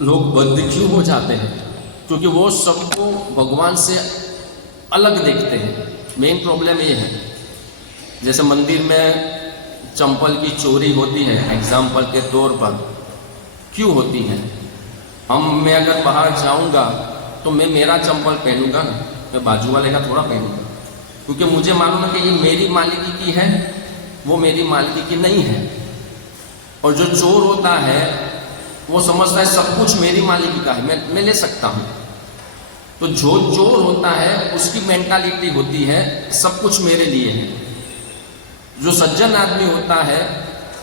लोग बद्ध क्यों हो जाते हैं? क्योंकि वो सबको भगवान से अलग देखते हैं। मेन प्रॉब्लम ये है। जैसे मंदिर में चंपल की चोरी होती है, एग्जाम्पल के तौर पर, क्यों होती है? मैं अगर बाहर जाऊंगा तो मैं मेरा चंपल पहनूंगा ना, मैं बाजू वाले का थोड़ा पहनूंगा, क्योंकि मुझे मालूम है कि ये मेरी मालिकी की है, वो मेरी मालिकी की नहीं है। और जो चोर होता है वो समझता है सब कुछ मेरी मालिकी का है, मैं ले सकता हूं। तो जो चोर होता है उसकी मेंटालिटी होती है सब कुछ मेरे लिए है। जो सज्जन आदमी होता है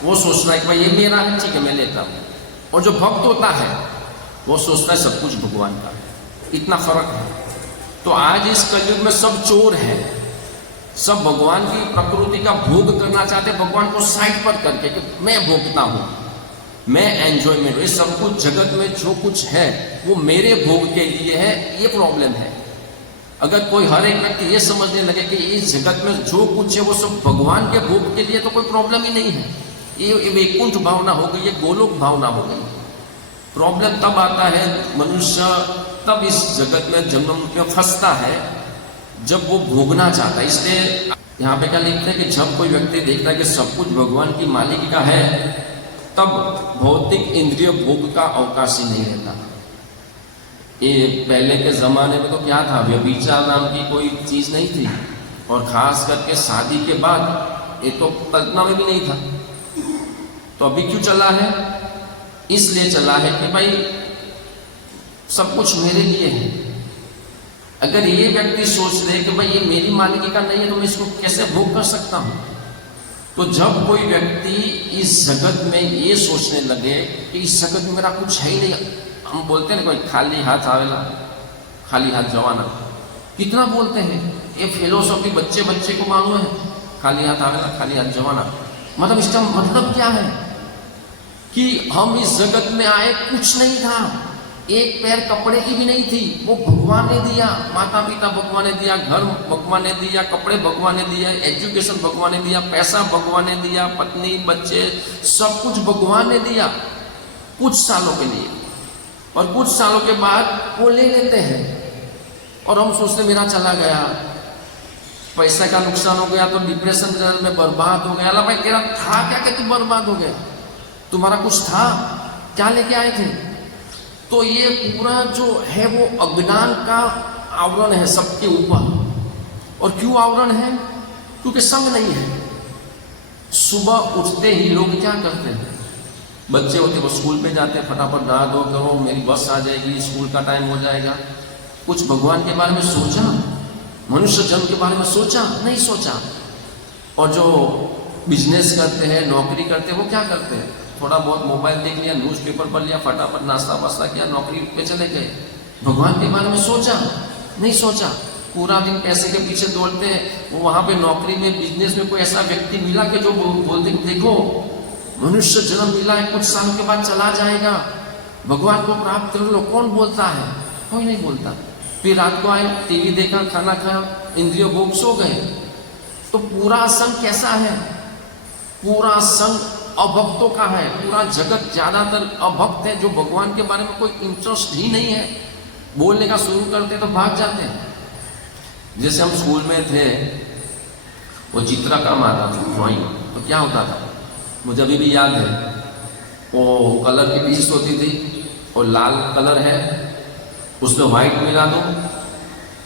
वो सोचता है कि भाई ये मेरा है, ठीक है मैं लेता हूं। और जो भक्त होता है वो सोचता है सब कुछ भगवान का है। इतना फर्क है। तो आज इस कलयुग में सब चोर है, सब भगवान की प्रकृति का भोग करना चाहते, भगवान को साइड पर करके कि मैं भोगता हूं, मैं एंजॉयमेंट, ये सब कुछ जगत में जो कुछ है वो मेरे भोग के लिए है। ये प्रॉब्लम है। अगर कोई हर एक व्यक्ति ये समझने लगे कि इस जगत में जो कुछ है वो सब भगवान के भोग के लिए, तो कोई प्रॉब्लम ही नहीं है। ये वैकुंठ भावना हो गई, ये गोलोक भावना हो गई। प्रॉब्लम तब आता है, मनुष्य तब इस जगत में जन्म में फंसता है जब वो भोगना चाहता है। इसलिए यहाँ पे क्या लिखते हैं कि जब कोई व्यक्ति देखता है कि सब कुछ भगवान की मालिकी का है, तब भौतिक इंद्रिय भोग का अवकाश ही नहीं रहता। ये पहले के जमाने में तो क्या था, व्यभिचार नाम की कोई चीज नहीं थी, और खास करके शादी के बाद ये तो कल्पना में भी नहीं था। तो अभी क्यों चला है? इसलिए चला है कि भाई सब कुछ मेरे लिए है। अगर ये व्यक्ति सोच रहे कि भाई ये मेरी मालिकी का नहीं है तो मैं इसको कैसे भोग कर सकता हूं? तो जब कोई व्यक्ति इस जगत में ये सोचने लगे कि इस जगत में मेरा कुछ है ही नहीं, हम बोलते हैं ना कोई खाली हाथ आवेला खाली हाथ जवाना, कितना बोलते हैं ये फिलोसॉफी, बच्चे बच्चे को मालूम है, खाली हाथ आवेला खाली हाथ जवाना। मतलब इसका मतलब क्या है कि हम इस जगत में आए कुछ नहीं था, एक पैर कपड़े की भी नहीं थी, वो भगवान ने दिया। माता पिता भगवान ने दिया, घर भगवान ने दिया, कपड़े भगवान ने दिया, एजुकेशन भगवान ने दिया, पैसा भगवान ने दिया, पत्नी बच्चे सब कुछ भगवान ने दिया कुछ सालों के लिए। और कुछ सालों के बाद वो ले लेते हैं और हम सोचते मेरा चला गया, पैसे का नुकसान हो गया तो डिप्रेशन में बर्बाद हो गया। अल्लाह भाई तेरा था क्या कि तू बर्बाद हो गया? तुम्हारा कुछ था क्या लेके आए थे? तो ये पूरा जो है वो अज्ञान का आवरण है सबके ऊपर। और क्यों आवरण है? क्योंकि संग नहीं है। सुबह उठते ही लोग क्या करते हैं, बच्चे होते वो स्कूल पे जाते हैं, फटाफट नहा धो करो, मेरी बस आ जाएगी, स्कूल का टाइम हो जाएगा। कुछ भगवान के बारे में सोचा? मनुष्य जन्म के बारे में सोचा? नहीं सोचा। और जो बिजनेस करते हैं, नौकरी करते हैं, वो क्या करते हैं, थोड़ा बहुत मोबाइल देख लिया, न्यूज़पेपर पढ़ लिया, फटाफट नाश्ता वास्ता किया, नौकरी पे चले गए। भगवान के बारे में सोचा? नहीं सोचा। पूरा दिन पैसे के पीछे दौड़ते हैं। वो वहां पे नौकरी में, बिजनेस में कोई ऐसा व्यक्ति मिला कि जो बोलते देखो मनुष्य जन्म मिला है, कुछ साल के बाद चला जाएगा, भगवान को प्राप्त कर लो। कौन बोलता है? कोई नहीं बोलता। फिर रात को आए, टीवी देखा, खाना खाया, इंद्रिय भोग, सो गए। तो पूरा संग कैसा है? पूरा संग अभक्तों का है। पूरा जगत ज्यादातर अभक्त है, जो भगवान के बारे में कोई इंटरेस्ट ही नहीं है। बोलने का शुरू करते तो भाग जाते हैं। जैसे हम स्कूल में थे, वो चित्र काम आता था, ड्राइंग, तो क्या होता था मुझे अभी भी याद है, वो कलर की पीस होती थी और लाल कलर है, उसमें व्हाइट मिला दो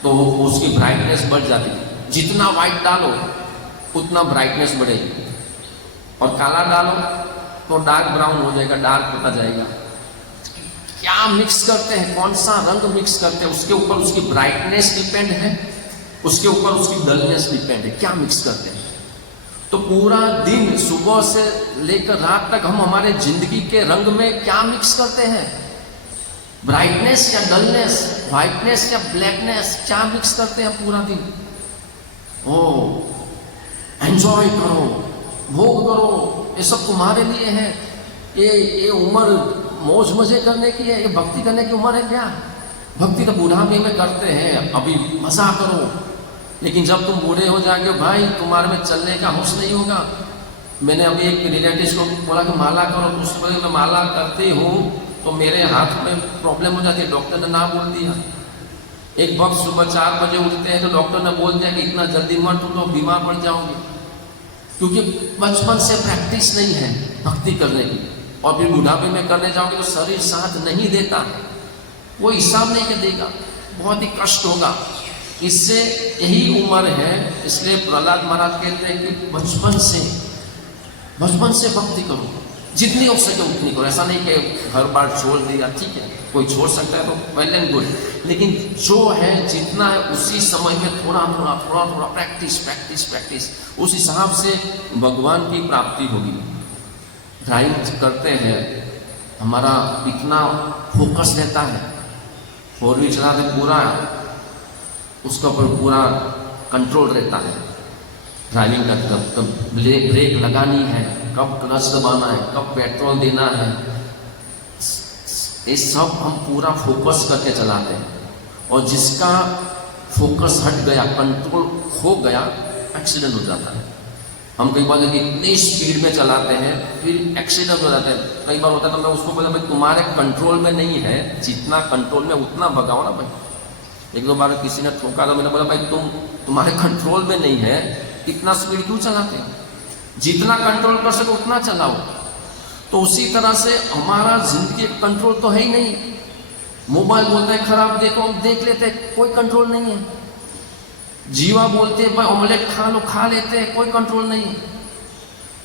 तो उसकी ब्राइटनेस बढ़ जाती थी। जितना व्हाइट डालो उतना ब्राइटनेस बढ़ेगी, और काला डालो तो डार्क ब्राउन हो जाएगा, डार्क होता जाएगा। क्या मिक्स करते हैं, कौन सा रंग मिक्स करते हैं, उसके ऊपर उसकी ब्राइटनेस डिपेंड है, उसके ऊपर उसकी डलनेस डिपेंड है, क्या मिक्स करते हैं। तो पूरा दिन सुबह से लेकर रात तक हम हमारे जिंदगी के रंग में क्या मिक्स करते हैं, ब्राइटनेस या डलनेस, व्हाइटनेस या ब्लैकनेस, क्या मिक्स करते हैं पूरा दिन। ओ एंजॉय करो, भोग करो, ये सब तुम्हारे लिए है। ये उम्र मौज मजे करने की है, ये भक्ति करने की उम्र है क्या? भक्ति तो बुढ़ापे में करते हैं, अभी मजा करो। लेकिन जब तुम बूढ़े हो जाओगे भाई, तुम्हारे में चलने का होश नहीं होगा। मैंने अभी एक रिलेटिव को बोला कि माला करो, तो उसको बोले मैं माला करती हूँ तो मेरे हाथ में प्रॉब्लम हो जाती है, डॉक्टर ने ना बोल दिया। एक वक्त सुबह 4 बजे उठते हैं तो डॉक्टर ने बोल दिया कि इतना जल्दी मत उठो, बीमार पड़ जाओगे, क्योंकि बचपन से प्रैक्टिस नहीं है भक्ति करने की। और फिर बुढ़ापे में करने जाओगे तो शरीर साथ नहीं देता, कोई हिसाब नहीं के देगा, बहुत ही कष्ट होगा। इससे यही उम्र है, इसलिए प्रहलाद महाराज कहते हैं कि बचपन से भक्ति करो, जितनी हो सके उतनी करो। ऐसा नहीं कि घर बार छोड़ दिया, ठीक है, कोई छोड़ सकता है तो वेल एंड गुड, लेकिन जो है जितना है उसी समय में थोड़ा थोड़ा प्रैक्टिस, उस हिसाब से भगवान की प्राप्ति होगी। ड्राइव करते हैं, हमारा इतना फोकस रहता है, 4 व्हील चलाते पूरा उसका ऊपर पूरा कंट्रोल रहता है। ड्राइविंग का कब ब्रेक लगानी है, कब क्लच दबाना है, कब पेट्रोल देना है, ये सब हम पूरा फोकस करके चलाते हैं। और जिसका फोकस हट गया, कंट्रोल खो गया, एक्सीडेंट हो जाता है। हम कई बार इतनी स्पीड में चलाते हैं फिर एक्सीडेंट हो जाते हैं। कई बार होता है तो मैं उसको बोला भाई तुम्हारे कंट्रोल में नहीं है, जितना कंट्रोल में उतना भगाओ ना भाई। 1-2 बार किसी ने ठोका तो मैंने बोला भाई तुम्हारे कंट्रोल में नहीं है, इतना स्पीड क्यों चलाते हो, जितना कंट्रोल कर सको उतना चलाओ। तो उसी तरह से हमारा जिंदगी कंट्रोल तो है ही नहीं। मोबाइल बोलता है खराब देखो, हम देख लेते हैं, कोई कंट्रोल नहीं है। जीवा बोलते हैं भाई ऑमलेट खा लो, खा लेते हैं, कोई कंट्रोल नहीं है।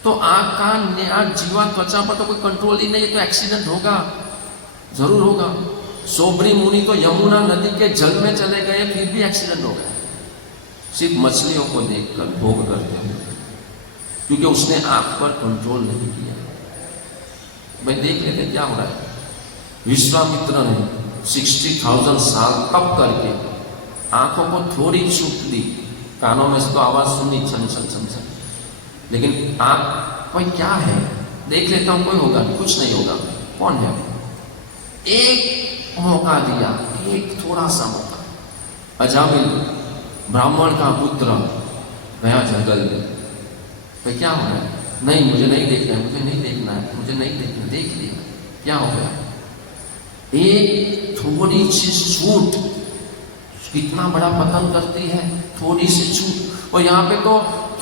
तो आँख कान नाक जीवा त्वचा पर तो कोई कंट्रोल ही नहीं है, तो एक्सीडेंट होगा, जरूर होगा। सोबरी मुनि तो यमुना नदी के जल में चले गए, फिर भी एक्सीडेंट हो गया, सिर्फ मछलियों को देखकर भोग करते हुए, क्योंकि उसने आँख पर कंट्रोल नहीं किया। भाई देख लेते क्या हो रहा है। विश्वामित्र ने 60,000 साल तप करके आंखों को थोड़ी छूट दी, कानों में से तो आवाज सुनी छन छन छन छन, लेकिन आंख कोई क्या है देख लेता हूं, कोई होगा नहीं, कुछ नहीं होगा, कौन है। एक मौका दिया, एक थोड़ा सा मौका। अजामिल ब्राह्मण का पुत्र गया जंगल में, तो क्या हो रहा है, नहीं मुझे नहीं देखना है, मुझे नहीं देखना है, मुझे नहीं देखना, देख लिया, क्या हो गया। एक थोड़ी सी छूट कितना बड़ा पतन करती है, थोड़ी सी छूट। और यहाँ पे तो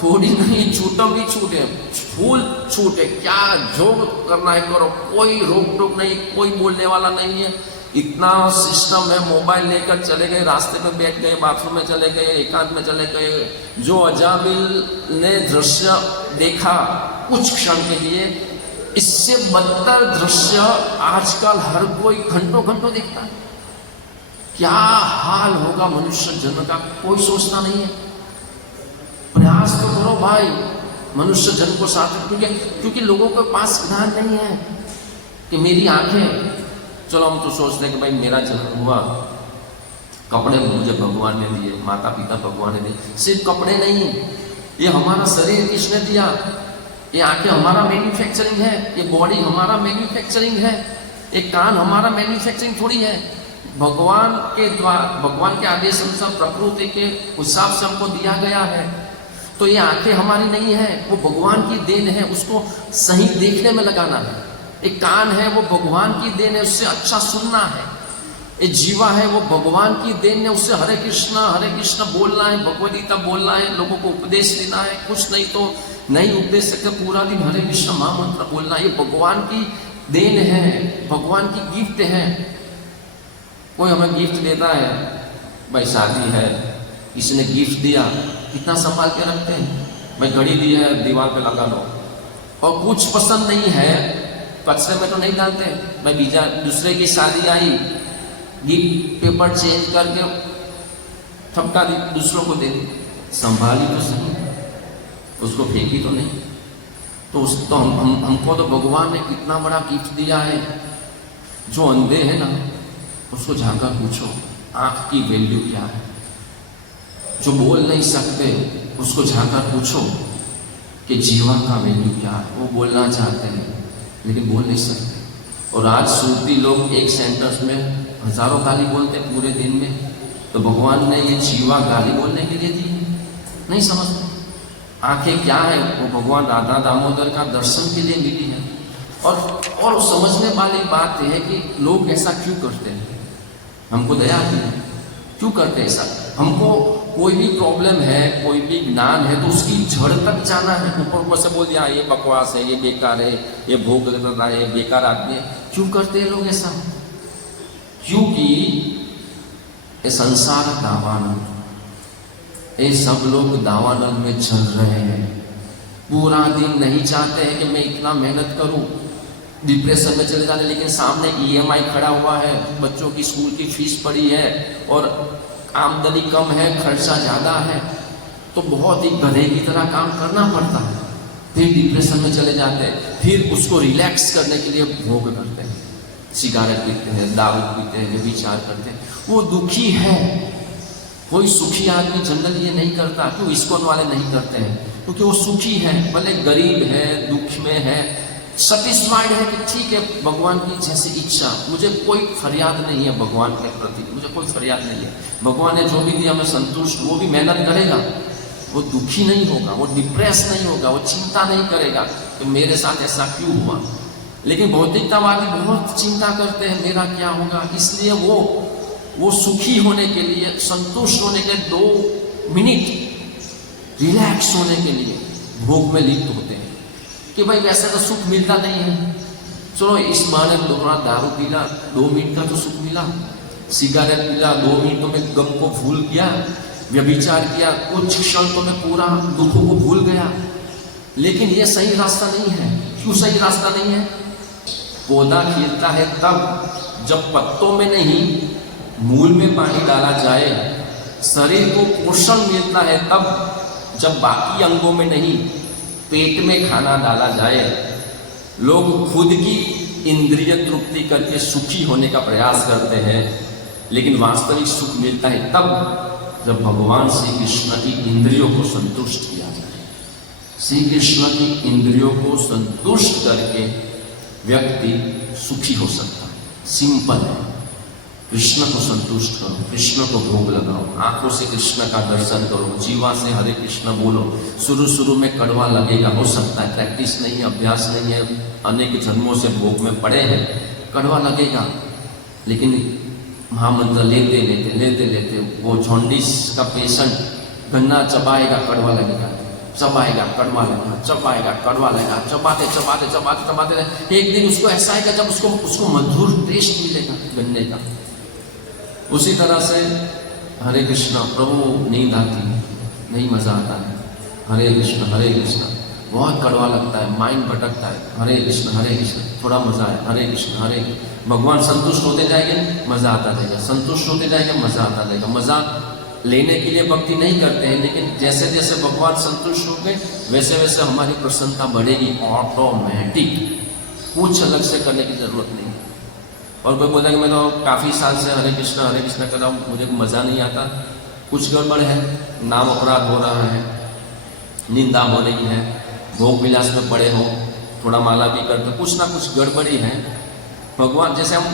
थोड़ी नहीं, छूटम भी छूट है, फुल छूट है, क्या जो करना है करो, कोई रोक टोक नहीं, कोई बोलने वाला नहीं है। इतना सिस्टम है, मोबाइल लेकर चले गए, रास्ते में बैठ गए, बाथरूम में चले गए, एकांत में चले गए। जो अजामिल ने दृश्य देखा कुछ क्षण के लिए, इससे बदतर दृश्य आजकल हर कोई घंटों घंटों देखता है। क्या हाल होगा मनुष्य जन्म का, कोई सोचता नहीं है। प्रयास तो करो भाई मनुष्य जन्म को सार्थक, क्योंकि लोगों के पास ज्ञान नहीं है कि मेरी आंखें, चलो हम तो सोचते हैं कि भाई मेरा जन्म हुआ, कपड़े मुझे भगवान ने दिए, माता पिता भगवान ने दिए। सिर्फ कपड़े नहीं, ये हमारा शरीर किसने दिया, ये आंखें हमारा मैन्युफैक्चरिंग है, ये बॉडी हमारा मैन्युफैक्चरिंग है, ये कान हमारा मैन्युफैक्चरिंग थोड़ी है। भगवान के द्वारा, भगवान के आदेश अनुसार प्रकृति के हिसाब से हमको दिया गया है। तो ये आंखें हमारी नहीं है, वो भगवान की देन है, उसको सही देखने में लगाना है। एक कान है वो भगवान की देन है, उससे अच्छा सुनना है। एक जीवा है वो भगवान की देन है, उससे हरे कृष्ण बोलना है, भगवद गीता बोलना है, लोगों को उपदेश देना है। कुछ नहीं तो नहीं उपदेश सकते, पूरा दिन हरे कृष्ण महामंत्र बोलना, ये भगवान की देन है, भगवान की गिफ्ट है। कोई हमें गिफ्ट देता है, भाई शादी है, किसी ने गिफ्ट दिया, कितना संभाल के रखते हैं। भाई घड़ी दी है, दीवार पे लगा लो, और कुछ पसंद नहीं है कचरे में तो नहीं डालते। भाई बीजा दूसरे की शादी आई, गिफ्ट पेपर चेंज करके ठपका दी, दूसरों को दे दी, संभाली तो सही, उसको फेंकी तो नहीं। तो उस तो हमको तो भगवान ने कितना बड़ा गिफ्ट दिया है। जो अंधे है ना, उसको जाकर पूछो आंख की वैल्यू क्या है। जो बोल नहीं सकते उसको जाकर पूछो कि जीवन का वैल्यू क्या है। वो बोलना चाहते हैं लेकिन बोल नहीं सकते। और आज सूफी लोग एक सेंटेंस में हजारों गाली बोलते पूरे दिन में, तो भगवान ने ये जीवा गाली बोलने के लिए दी, नहीं समझते। आंखें क्या है, वो भगवान राधा दामोदर का दर्शन के लिए मिली है। और समझने वाली बात यह है कि लोग ऐसा क्यों करते हैं। हमको दया आती है, क्यों करते हैं ऐसा। हमको कोई भी प्रॉब्लम है, कोई भी ज्ञान है, तो उसकी जड़ तक जाना है। ऊपर से बोल दिया ये बकवास है, ये बेकार है, ये भोग कर रहा है, ये बेकार आदमी है। क्यों करते हैं लोग ऐसा? क्योंकि ये संसार दावानल, ये सब लोग दावानल में चल रहे हैं। पूरा दिन नहीं चाहते हैं कि मैं इतना मेहनत करूं, डिप्रेशन में चले जाते, लेकिन सामने EMI खड़ा हुआ है, बच्चों की स्कूल की फीस पड़ी है और आमदनी कम है, खर्चा ज़्यादा है, तो बहुत ही गधे की तरह काम करना पड़ता है। फिर डिप्रेशन में चले जाते हैं। फिर उसको रिलैक्स करने के लिए भोग करते हैं, सिगारेट पीते हैं, दारू पीते हैं, व्यभिचार करते हैं। वो दुखी है। कोई सुखी आदमी जनरल ये नहीं करता। क्यों इस्कॉन वाले नहीं करते हैं? क्योंकि वो सुखी है, भले गरीब है, दुख में है, सेटिस्फाइड है कि ठीक है भगवान की जैसी इच्छा, मुझे कोई फरियाद नहीं है भगवान के प्रति, मुझे कोई फरियाद नहीं है। भगवान ने जो भी दिया मैं संतुष्ट। वो भी मेहनत करेगा, वो दुखी नहीं होगा, वो डिप्रेस नहीं होगा, वो चिंता नहीं करेगा कि मेरे साथ ऐसा क्यों हुआ। लेकिन भौतिकतावादी बहुत चिंता करते हैं मेरा क्या होगा। इसलिए वो सुखी होने के लिए, संतुष्ट होने के 2 मिनट रिलैक्स होने के लिए भोग में लिप्त होते हैं कि भाई वैसे तो सुख मिलता नहीं है, चलो इस बहाने थोड़ा दारू पीला, 2 मिनट का तो सुख मिला, सिगारेट पीला, 2 मिनट तो मैं गम को भूल गया, व्यभिचार किया, कुछ क्षण तो मैं पूरा दुखों को भूल गया। लेकिन ये सही रास्ता नहीं है। क्यों सही रास्ता नहीं है? पौधा खिलता है तब जब पत्तों में नहीं मूल में पानी डाला जाए। शरीर को पोषण मिलता है तब जब बाकी अंगों में नहीं पेट में खाना डाला जाए। लोग खुद की इंद्रिय तृप्ति करके सुखी होने का प्रयास करते हैं, लेकिन वास्तविक सुख मिलता है तब जब भगवान श्री कृष्ण की इंद्रियों को संतुष्ट किया जाए। श्री कृष्ण की इंद्रियों को संतुष्ट करके व्यक्ति सुखी हो सकता है। सिंपल है। कृष्ण को संतुष्ट करो, कृष्ण को भोग लगाओ, आंखों से कृष्ण का दर्शन करो, जीवा से हरे कृष्ण बोलो। शुरू में कड़वा लगेगा, हो सकता है प्रैक्टिस नहीं है, अभ्यास नहीं है, अनेक जन्मों से भोग में पड़े हैं, कड़वा लगेगा। लेकिन महामंत्र लेते लेते वो जॉन्डिस का पेशेंट गन्ना चबाएगा, कड़वा लगेगा, चबाएगा, कड़वा लगेगा, चबाएगा, कड़वा लगेगा, चबाते एक दिन उसको ऐसा है कि जब उसको मधुर टेस्ट मिलेगा गन्ने का। उसी तरह से हरे कृष्ण, प्रभु नींद आती है, नहीं मजा आता है, हरे कृष्ण बहुत कड़वा लगता है, माइंड भटकता है, हरे कृष्ण थोड़ा मजा है, हरे कृष्ण हरे। भगवान संतुष्ट होते जाएंगे, मजा आता जाएगा, संतुष्ट होते जाएंगे, मजा आता जाएगा। मजा लेने के लिए भक्ति नहीं करते हैं, लेकिन जैसे जैसे भगवान संतुष्ट होंगे वैसे वैसे हमारी प्रसन्नता बढ़ेगी ऑटोमेटिक। कुछ अलग से करने की जरूरत नहीं। और कोई बोला कि मैं तो काफ़ी साल से हरे कृष्ण कर रहा हूँ, मुझे मज़ा नहीं आता, कुछ गड़बड़ है, नाम अपराध हो रहा है, निंदा हो रही है, भोग विलास में पड़े हो, थोड़ा माला भी करते, कुछ ना कुछ गड़बड़ी है। भगवान जैसे हम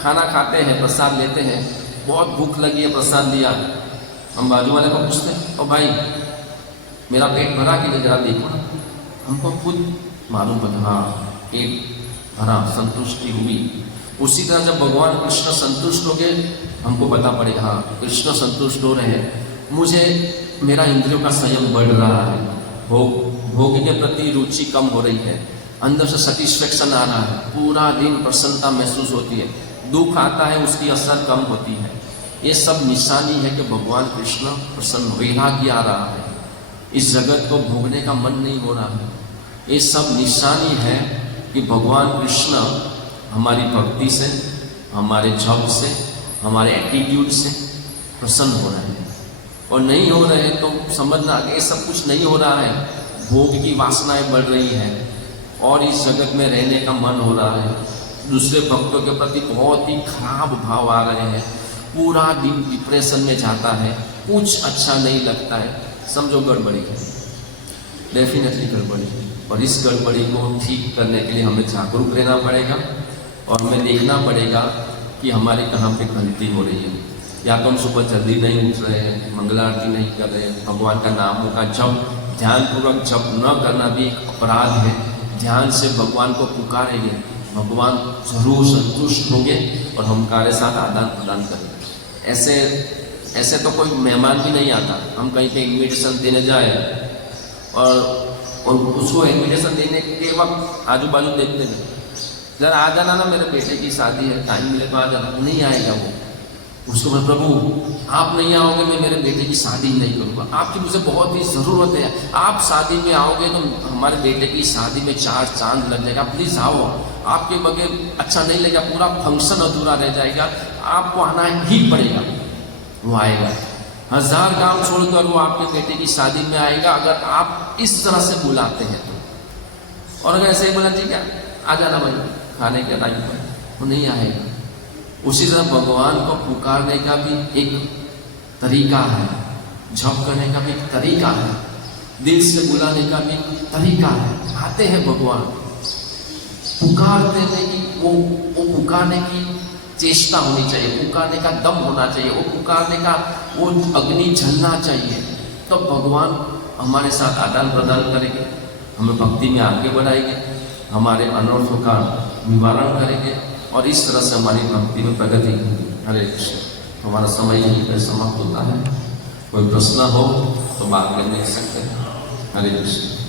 खाना खाते हैं, प्रसाद लेते हैं, बहुत भूख लगी है, प्रसाद दिया, हम बाजू वाले को पूछते हैं और भाई मेरा पेट भरा कि नहीं, जरा देखो ना। हमको खुद मालूम पड़ा, हाँ पेट भरा, संतुष्टि हुई। उसी तरह जब भगवान कृष्ण संतुष्ट हो गए, हमको पता पड़ेगा हाँ कृष्ण संतुष्ट हो रहे हैं, मुझे मेरा इंद्रियों का संयम बढ़ रहा है, भोग के प्रति रुचि कम हो रही है, अंदर से सेटिस्फेक्शन आ रहा है, पूरा दिन प्रसन्नता महसूस होती है, दुख आता है उसकी असर कम होती है। ये सब निशानी है कि भगवान कृष्ण प्रसन्न, वैराग्य आ रहा है, इस जगत को भोगने का मन नहीं हो रहा है। ये सब निशानी है कि भगवान कृष्ण हमारी भक्ति से, हमारे जप से, हमारे एटीट्यूड से प्रसन्न हो रहे हैं। और नहीं हो रहे तो समझना कि ये सब कुछ नहीं हो रहा है, भोग की वासनाएं बढ़ रही है और इस जगत में रहने का मन हो रहा है, दूसरे भक्तों के प्रति बहुत ही खराब भाव आ रहे हैं, पूरा दिन डिप्रेशन में जाता है, कुछ अच्छा नहीं लगता है, समझो गड़बड़ी है, डेफिनेटली गड़बड़ी है। और इस गड़बड़ी को ठीक करने के लिए हमें जागरूक रहना पड़ेगा और हमें देखना पड़ेगा कि हमारी कहाँ पे गलती हो रही है। या तो हम सुबह जल्दी नहीं उठ रहे हैं, मंगला आरती नहीं कर रहे हैं, भगवान का नामों का जप ध्यानपूर्वक जप न करना भी एक अपराध है, ध्यान से भगवान को पुकारेंगे, भगवान जरूर संतुष्ट होंगे और हम हमारे साथ आदान प्रदान करेंगे। ऐसे तो कोई मेहमान भी नहीं आता। हम कहीं पे इन्विटेशन देने जाए और उसको इन्विटेशन देने के वक्त आजू बाजू देखते हैं, जरा आ जाना ना, मेरे बेटे की शादी है, टाइम मिले तो आ जाना। नहीं आएगा वो। उसको बोले प्रभु आप नहीं आओगे मैं मेरे बेटे की शादी नहीं करूँगा, आपकी मुझे बहुत ही ज़रूरत है, आप शादी में आओगे तो हमारे बेटे की शादी में 4 चांद लग जाएगा, प्लीज़ आओ, आपके बगैर अच्छा नहीं लगेगा, पूरा फंक्शन अधूरा रह जाएगा, आपको आना ही पड़ेगा। वो आएगा, 1000 काम छोड़कर वो आपके बेटे की शादी में आएगा, अगर आप इस तरह से बुलाते हैं तो। और अगर ऐसे ही बोला ठीक है आ जाना भाई खाने के टाइम पर, वो नहीं आएगा। उसी तरह भगवान को पुकारने का भी एक तरीका है, जप करने का भी तरीका है, दिल से बुलाने का भी तरीका है। आते हैं भगवान, पुकारते हैं कि वो पुकारने की चेष्टा होनी चाहिए, पुकारने का दम होना चाहिए, वो पुकारने का वो अग्नि जलना चाहिए, तो भगवान हमारे साथ आदान प्रदान करेंगे, हमें भक्ति में आगे बढ़ाएंगे, हमारे अनर्थों का निवारण करेंगे और इस तरह से हमारी भक्ति में प्रगति होगी। हरे कृष्ण। तो हमारा समय यहीं पर समाप्त होता है। कोई प्रश्न हो तो बाद में ले सकते हैं। हरे कृष्ण।